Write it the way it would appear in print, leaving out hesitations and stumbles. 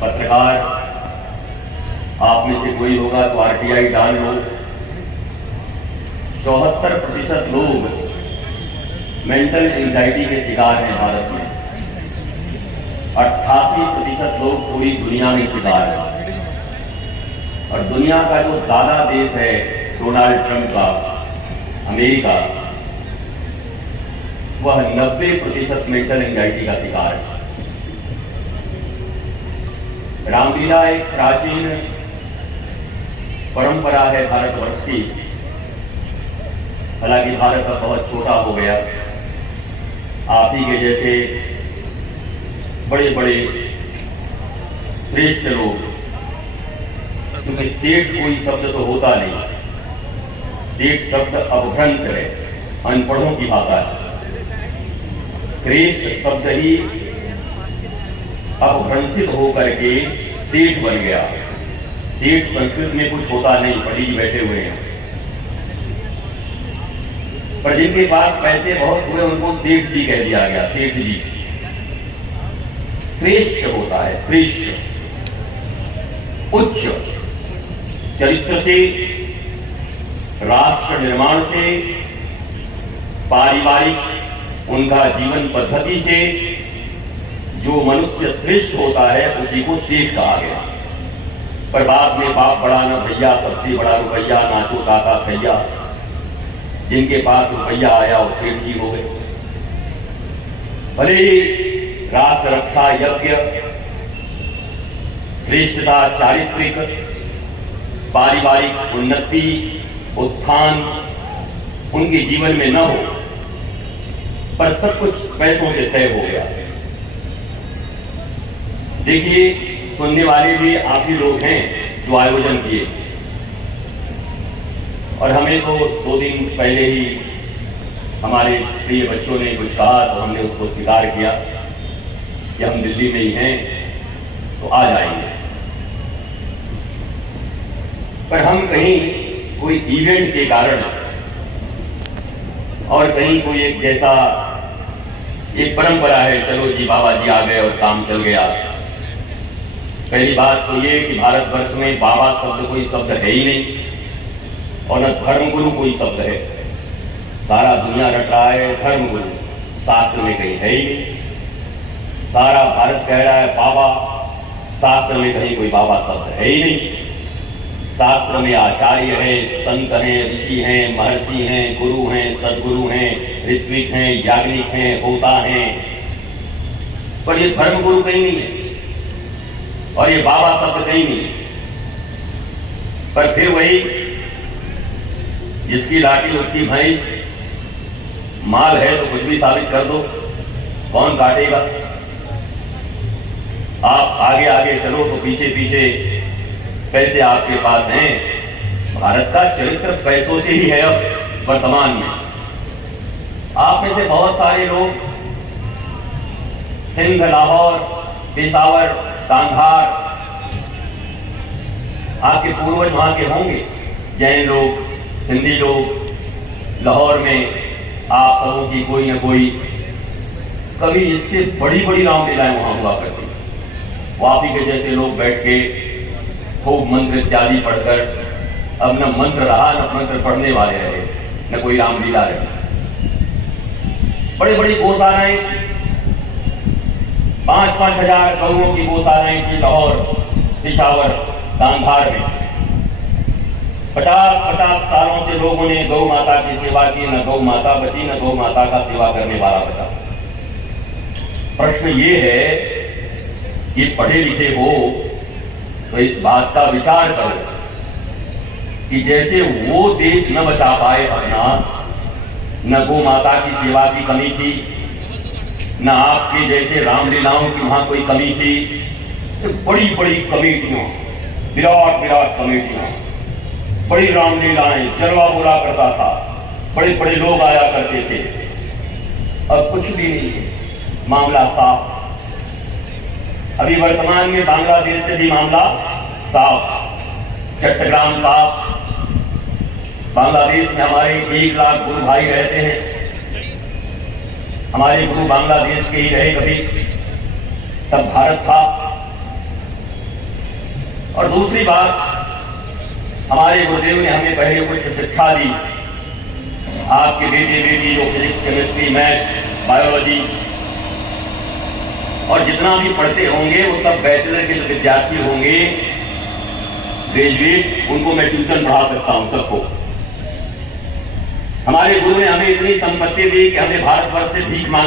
पत्रकार आप में से कोई होगा तो आरटीआई डाल लो। 74% लोग मेंटल एंजाइटी के शिकार हैं भारत में। 88% लोग पूरी दुनिया में शिकार हैं। और दुनिया का जो दादा देश है डोनाल्ड ट्रंप का, अमेरिका, वह 90% मेंटल एंजाइटी का शिकार है। रामलीला एक प्राचीन परंपरा है भारतवर्ष की। हालांकि भारत अब बहुत छोटा हो गया। आप ही के जैसे बड़े बड़े श्रेष्ठ लोग, क्योंकि सेठ कोई शब्द तो होता नहीं, सेठ शब्द अपभ्रंश है, अनपढ़ों की भाषा है। श्रेष्ठ शब्द ही अपभ्रंशित होकर के सेठ बन गया। सेठ संस्कृत में कुछ होता नहीं, पंडित जी बैठे हुए हैं, पर जिनके पास पैसे बहुत हुए उनको सेठ जी कह दिया गया। सेठ जी श्रेष्ठ होता है, श्रेष्ठ, उच्च चरित्र से, राष्ट्र निर्माण से, पारिवारिक उनका जीवन पद्धति से जो मनुष्य श्रेष्ठ होता है उसी को सेठ कहा गया। पर बाद में बाप बड़ा न भैया, सबसे बड़ा रुपया, नाचो काका भैया, जिनके पास रुपया आया वो सेठ जी हो गए। भले ही राष्ट्र रक्षा यज्ञ, श्रेष्ठता, चारित्रिक, पारिवारिक उन्नति, उत्थान उनके जीवन में न हो, पर सब कुछ पैसों से तय हो गया। देखिए, सुनने वाले भी आप ही लोग हैं जो आयोजन किए, और हमें तो 2 दिन पहले ही हमारे प्रिय बच्चों ने कुछ कहा तो हमने उसको स्वीकार किया कि हम दिल्ली में ही हैं तो आ जाएंगे। पर हम कहीं कोई इवेंट के कारण और कहीं कोई एक जैसा एक परंपरा है, चलो जी बाबा जी आ गए और काम चल गया। पहली बात तो ये कि भारतवर्ष में बाबा शब्द कोई शब्द है ही नहीं, और न धर्मगुरु कोई शब्द है। सारा दुनिया रट रहा है धर्मगुरु, शास्त्र में कहीं है ही नहीं। सारा भारत कह रहा है बाबा, शास्त्र में कहीं कोई बाबा शब्द है ही नहीं। शास्त्र में आचार्य है, संत हैं, ऋषि हैं, महर्षि हैं, गुरु हैं, सदगुरु हैं, ऋत्विक हैं, याज्ञनिक हैं, होता हैं, पर ये धर्मगुरु कहीं नहीं है और ये बाबा शब्द कहीं नहीं है। पर फिर वही, जिसकी लाठी उसकी भैंस, माल है तो कुछ भी साबित कर दो, कौन काटेगा। आप आगे आगे चलो तो पीछे पीछे पैसे आपके पास हैं। भारत का चरित्र पैसों से ही है अब वर्तमान में। आप में से बहुत सारे लोग सिंध, लाहौर, पेशावर, कांधार, आपके पूर्वज वहां के होंगे, जैन लोग, सिंधी लोग। लाहौर में आप सबों की कोई न कोई कभी इससे बड़ी बड़ी रामलीलाएं वहां हुआ करती। आप ही के जैसे लोग बैठ के खूब मंत्र इत्यादि पढ़कर, अब न मंत्र रहा न मंत्र पढ़ने वाले रहे, न कोई रामलीला रही। बड़ी बड़ी गौशालाएं, 5-5 हजार गौओं की गौशालाएं थी लाहौर, पेशावर, कांधार में। 50-50 सालों से लोगों ने गौ माता की सेवा की, न गौ माता बची, न गौ माता का सेवा करने वाला बचा। प्रश्न ये है कि पढ़े लिखे हो तो इस बात का विचार करो कि जैसे वो देश न बचा पाए अपना, न गौ माता की सेवा की कमी थी, न आपके जैसे रामलीलाओं की वहां कोई कमी थी, तो बड़ी बड़ी कमेटियां, विराट विराट कमेटियां, बड़ी रामलीलाएं, जलवा बोला करता था, बड़े बड़े लोग आया करते थे। अब कुछ भी नहीं है, मामला साफ। अभी वर्तमान में बांग्लादेश से भी मामला साफ, चट्टग्राम साफ। बांग्लादेश में हमारे 1 लाख गुरु भाई रहते हैं। हमारे गुरु बांग्लादेश के ही रहे कभी, तब भारत था। और दूसरी बात, हमारे गुरुदेव ने हमें पहले कुछ शिक्षा दी। आपके बेटे बेटी जो फिजिक्स, केमिस्ट्री, मैथ, बायोलॉजी और जितना भी पढ़ते होंगे वो सब बैचलर के जो विद्यार्थी होंगे, ग्रेजुएट, उनको मैं ट्यूशन पढ़ा सकता हूं सबको। हमारे गुरु ने हमें इतनी संपत्ति दी कि हमें भारतवर्ष से भीख मांग